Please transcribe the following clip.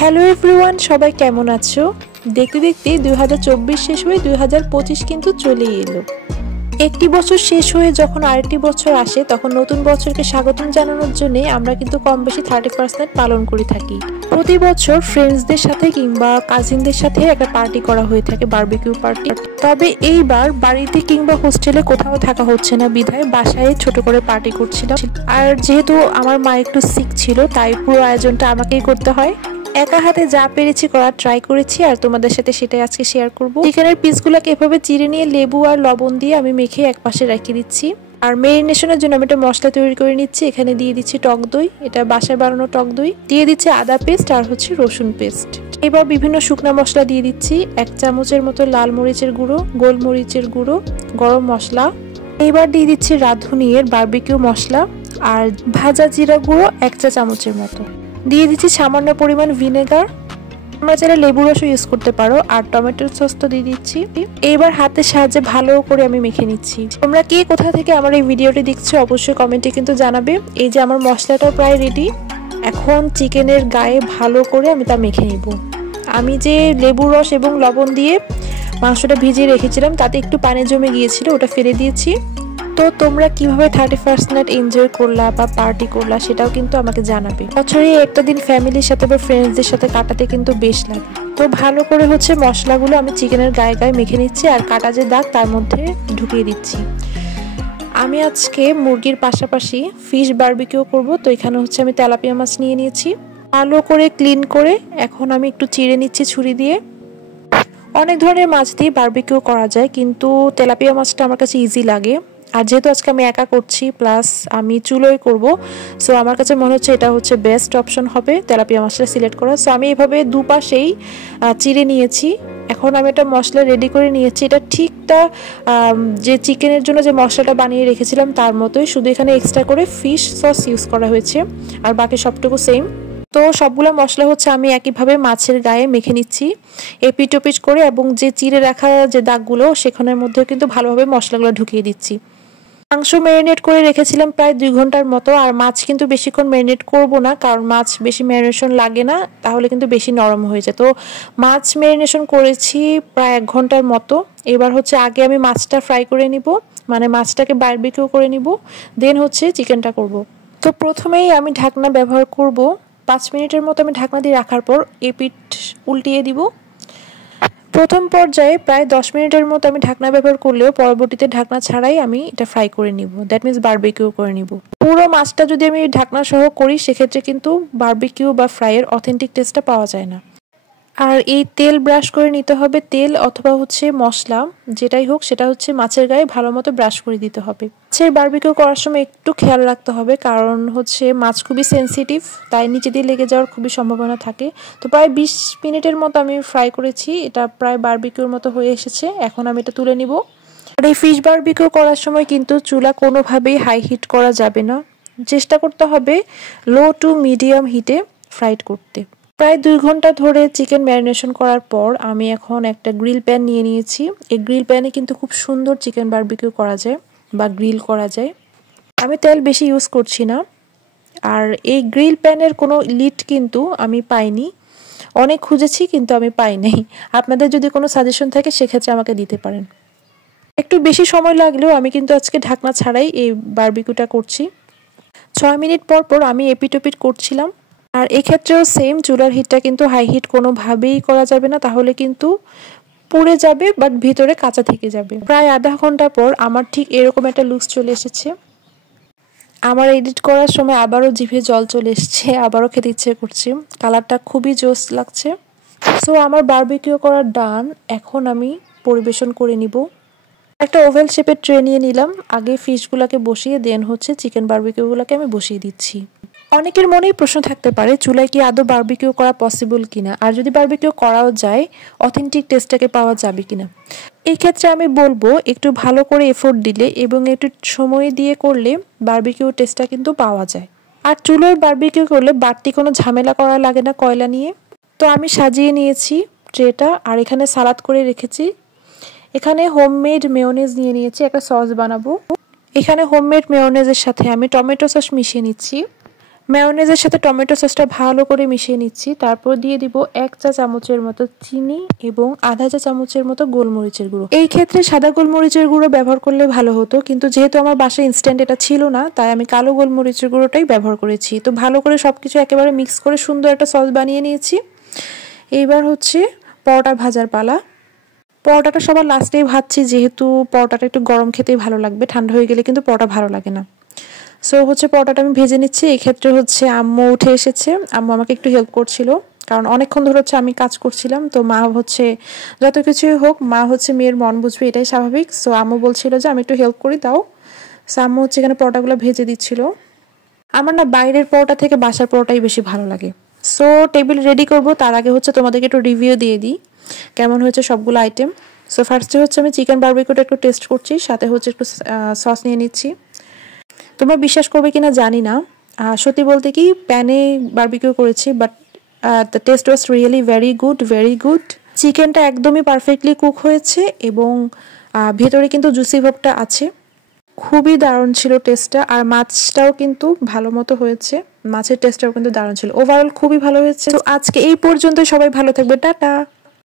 Hello everyone, সবাই কেমন আছো? দেখতে দেখতে 2024 শেষ হয়ে 2025 কিন্তু চলেই এলো। একটি বছর শেষ হয়ে যখন আরেকটি বছর আসে তখন নতুন বছরকে স্বাগতম জানানোর জন্য আমরা কিন্তু কম বেশি 30% পালন করে থাকি। প্রতি বছর ফ্রেন্ডসদের সাথে কিংবা কাজিনদের সাথে একটা পার্টি করা হয়ে থাকে, বারবিকিউ পার্টি। তবে এইবার বাড়িতে কিংবা হোস্টেলে কোথাও থাকা হচ্ছে না বিধায় বাসায় ছোট করে পার্টি করছিলাম। আর যেহেতু আমার মা একটু সিক ছিল তাই পুরো আয়োজনটা আমাকেই করতে হয়। একা হাতে যা পেরেছি করার ট্রাই করেছি আর তোমাদের সাথে সেটাই আজকে শেয়ার করব। চিকেনের পিসগুলোকে এভাবে চিড়ে নিয়ে লেবু আর লবণ দিয়ে আমি মেখে এক পাশে রেখে দিচ্ছি। আর মেরিনেশনের জন্য আমি একটা মশলা তৈরি করে নিচ্ছি। এখানে দিয়ে দিচ্ছি টক দই, এটা বাসায় বানানো টক দই, দিয়ে দিচ্ছি আদা পেস্ট আর রসুন পেস্ট। এবার বিভিন্ন শুকনা মশলা দিয়ে দিচ্ছি, 1 চামচের মতো লাল মরিচের গুঁড়ো, গোলমরিচের গুঁড়ো, গরম মশলা। এবার দিয়ে দিচ্ছি রাঁধুনির বারবিকিউ মশলা আর ভাজা জিরা গুঁড়ো 1 চা চামচের মতো। দিয়ে দিচ্ছি সামান্য পরিমাণ ভিনেগার, তোমরা চাইলে লেবু রসও ইউজ করতে পারো, আর টমেটোর সস তো দিয়ে দিচ্ছি। এবার হাতের সাহায্যে ভালো করে আমি মেখে নিচ্ছি। তোমরা কে কোথা থেকে আমার এই ভিডিওটি দেখছো অবশ্যই কমেন্টে কিন্তু জানাবে। এই যে আমার মশলাটাও প্রায় রেডি। এখন চিকেনের গায়ে ভালো করে আমি তা মেখে নিব। আমি যে লেবু রস এবং লবণ দিয়ে মাংসটা ভিজিয়ে রেখেছিলাম তাতে একটু পানি জমে গিয়েছিল, ওটা ফেলে দিয়েছি। তো তোমরা কিভাবে 31st নাইট এনজয় করলা বা পার্টি করলা সেটাও কিন্তু আমাকে জানাবে। বছরে একটা দিন ফ্যামিলির সাথে বা ফ্রেন্ডসদের সাথে কাটাতে কিন্তু বেশ লাগে। তো ভালো করে মশলাগুলো আমি চিকেনের গায়ে গায়ে মেখে নিচ্ছি আর কাটা যে দাগ তার মধ্যে ঢুকিয়ে দিচ্ছি। আমি আজকে মুরগির পাশাপাশি ফিশ বারবিকিউ করব। তো এখানে আমি তেলাপিয়া মাছ নিয়ে নিয়েছি, ভালো করে ক্লিন করে এখন আমি একটু চিড়ে নিচ্ছি ছুরি দিয়ে। অনেক ধরনের মাছ দিয়ে বারবিকিউ করা যায় কিন্তু তেলাপিয়া মাছটা আমার কাছে ইজি লাগে। আর যেহেতু আজকে আমি একা করছি প্লাস আমি চুলোয় করব, সো আমার কাছে মনে হচ্ছে এটা বেস্ট অপশন হবে তেলাপিয়া মাছটা সিলেক্ট করা। সো আমি এভাবে দুপাশেই চিড়ে নিয়েছি। এখন আমি একটা মশলা রেডি করে নিয়েছি। এটা ঠিকটা যে চিকেনের জন্য যে মশলাটা বানিয়ে রেখেছিলাম তার মতোই, শুধু এখানে এক্সট্রা করে ফিশ সস ইউজ করা হয়েছে আর বাকি সবটুকু সেম। তো সবগুলো মশলা আমি একইভাবে মাছের গায়ে মেখে নিচ্ছি এপিট ওপিট করে, এবং যে চিড়ে রাখা যে দাগগুলো সেখানের মধ্যেও কিন্তু ভালোভাবে মশলাগুলো ঢুকিয়ে দিচ্ছি। মাংস ম্যারিনেট করে রেখেছিলাম প্রায় 2 ঘন্টার মতো। আর মাছ কিন্তু বেশিক্ষণ ম্যারিনেট করব না, কারণ মাছ বেশি ম্যারিনেশন লাগে না, তাহলে কিন্তু বেশি নরম হয়ে যায়। তো মাছ ম্যারিনেশন করেছি প্রায় 1 ঘন্টার মতো। এবার আগে আমি মাছটা ফ্রাই করে নিব, মানে মাছটাকে বারবিকিউ করে নিব, দেন চিকেনটা করব। তো প্রথমেই আমি ঢাকনা ব্যবহার করব। 5 মিনিটের মতো আমি ঢাকনা দিয়ে রাখার পর এপিট উল্টিয়ে দিব। প্রথম পর্যায়ে প্রায় 10 মিনিটের মতো আমি ঢাকনা ব্যবহার করলেও পরবর্তীতে ঢাকনা ছাড়াই আমি এটা ফ্রাই করে নিব, দ্যাট মিনস বারবিকিউ করে নিব। পুরো মাছটা যদি আমি ঢাকনা সহ করি সেক্ষেত্রে কিন্তু বারবিকিউ বা ফ্রাইয়ের অথেন্টিক টেস্টটা পাওয়া যায় না। আর এই তেল ব্রাশ করে নিতে হবে, তেল অথবা মশলা যেটাই হোক সেটা মাছের গায়ে ভালো মতো ব্রাশ করে দিতে হবে। মাছের বারবিকিউ করার সময় একটু খেয়াল রাখতে হবে, কারণ মাছ খুবই সেনসিটিভ, তাই নিচে দিয়ে লেগে যাওয়ার খুবই সম্ভাবনা থাকে। তো প্রায় 20 মিনিটের মতো আমি ফ্রাই করেছি, এটা প্রায় বারবিকিউর মতো হয়ে এসেছে। এখন আমি এটা তুলে নিব। আর এই ফিশ বারবিকিউ করার সময় কিন্তু চুলা কোনোভাবেই হাই হিট করা যাবে না, চেষ্টা করতে হবে লো টু মিডিয়াম হিটে ফ্রাইড করতে। প্রায় 2 ঘন্টা ধরে চিকেন ম্যারিনেশন করার পর আমি এখন একটা গ্রিল প্যান নিয়ে নিয়েছি। এই গ্রিল প্যানে কিন্তু খুব সুন্দর চিকেন বারবিকিউ করা যায় বা গ্রিল করা যায়। আমি তেল বেশি ইউজ করছি না। আর এই গ্রিল প্যানের কোনো লিড কিন্তু আমি পাইনি, অনেক খুঁজেছি কিন্তু আমি পাই নাই। আপনাদের যদি কোনো সাজেশন থাকে সেক্ষেত্রে আমাকে দিতে পারেন। একটু বেশি সময় লাগলেও আমি কিন্তু আজকে ঢাকনা ছাড়াই এই বারবিকিউটা করছি। 6 মিনিট পর পর আমি এপিট ওপিট করছিলাম। আর এক্ষেত্রেও সেম, চুলার হিটটা কিন্তু হাই হিট কোনোভাবেই করা যাবে না, তাহলে কিন্তু পুড়ে যাবে বাট ভিতরে কাঁচা থেকে যাবে। প্রায় আধা ঘন্টা পর আমার ঠিক এরকম একটা লুকস চলে এসেছে। আমার এডিট করার সময় আবারও জিভে জল চলে এসেছে, আবারও খেতে ইচ্ছে করছে। কালারটা খুবই জোস লাগছে। সো আমার বারবিকিউ করা ডান। এখন আমি পরিবেশন করে নিব। একটা ওভেল শেপের ট্রে নিয়ে নিলাম, আগে ফিশগুলোকে বসিয়ে দেন চিকেন বারবিকিউগুলোকে আমি বসিয়ে দিচ্ছি। অনেকের মনেই প্রশ্ন থাকতে পারে চুলায় কি আদৌ বারবিকিউ করা পসিবল কিনা, আর যদি বারবিকিউ করাও যায় অথেন্টিক টেস্টটাকে পাওয়া যাবে কিনা। এই ক্ষেত্রে আমি বলবো একটু ভালো করে এফোর্ট দিলে এবং একটু সময় দিয়ে করলে বারবিকিউ টেস্টটা কিন্তু পাওয়া যায়। আর চুলোয় বারবিকিউ করলে বাড়তি কোনো ঝামেলা করা লাগে না কয়লা নিয়ে। তো আমি সাজিয়ে নিয়েছি ট্রেটা, আর এখানে সালাদ করে রেখেছি। এখানে হোমমেড মেয়োনেজ নিয়ে নিয়েছি, একটা সস বানাবো। এখানে হোমমেড মেয়োনেজের সাথে আমি টমেটো সস মিশিয়ে নিচ্ছি। মেয়োনেজের সাথে টমেটো সসটা ভালো করে মিশিয়ে নিচ্ছি। তারপর দিয়ে দিব 1 চা চামচের মতো চিনি এবং আধা চা চামচের মতো গোলমরিচের গুঁড়ো। এই ক্ষেত্রে সাদা গোলমরিচের গুঁড়ো ব্যবহার করলে ভালো হতো, কিন্তু যেহেতু আমার বাসায় ইনস্ট্যান্ট এটা ছিল না, তাই আমি কালো গোলমরিচের গুঁড়োটাই ব্যবহার করেছি। তো ভালো করে সবকিছু একেবারে মিক্স করে সুন্দর একটা সস বানিয়ে নিয়েছি। এইবার হচ্ছে পরোটা ভাজার পালা। পরোটাটা সবার লাস্টেই ভাজছি, যেহেতু পরোটাটা একটু গরম খেতেই ভালো লাগবে, ঠান্ডা হয়ে গেলে কিন্তু পরোটা ভালো লাগে না। সো হচ্ছে পরোটাটা আমি ভেজে নিচ্ছি। এই ক্ষেত্রে হচ্ছে আম্মু উঠে এসেছে, আম্মু আমাকে একটু হেল্প করছিল, কারণ অনেকক্ষণ ধরে হচ্ছে আমি কাজ করছিলাম। তো মা হচ্ছে যত কিছুই হোক, মা হচ্ছে মেয়ের মন বুঝবে, এটাই স্বাভাবিক। সো আম্মু বলছিল যে আমি একটু হেল্প করি, দাও। সো আম্মু হচ্ছে এখানে পরোটাগুলো ভেজে দিচ্ছিল। আমার না বাইরের পরোটা থেকে বাসার পরোটাই বেশি ভালো লাগে। সো টেবিল রেডি করব, তার আগে হচ্ছে তোমাদেরকে একটু রিভিউ দিয়ে দিই কেমন হয়েছে সবগুলো আইটেম। সো ফার্স্টে হচ্ছে আমি চিকেন বারবিকিউটা একটু টেস্ট করছি, সাথে হচ্ছে একটু সস নিয়ে নিচ্ছি। তোমরা বিশ্বাস করবে কিনা জানি না, সত্যি বলতে কি প্যানে বারবিকিউ করেছি, but the test was really very good, very good. চিকেনটা একদমই পারফেক্টলি কুক হয়েছে এবং ভেতরে কিন্তু জুসি ভাবটা আছে। খুবই দারুণ ছিল টেস্টটা, আর মাছটাও কিন্তু ভালো মতো হয়েছে, মাছের টেস্টটাও কিন্তু দারুণ ছিল। ওভারঅল খুবই ভালো হয়েছে। তো আজকে এই পর্যন্ত, সবাই ভালো থাকবে, টাটা।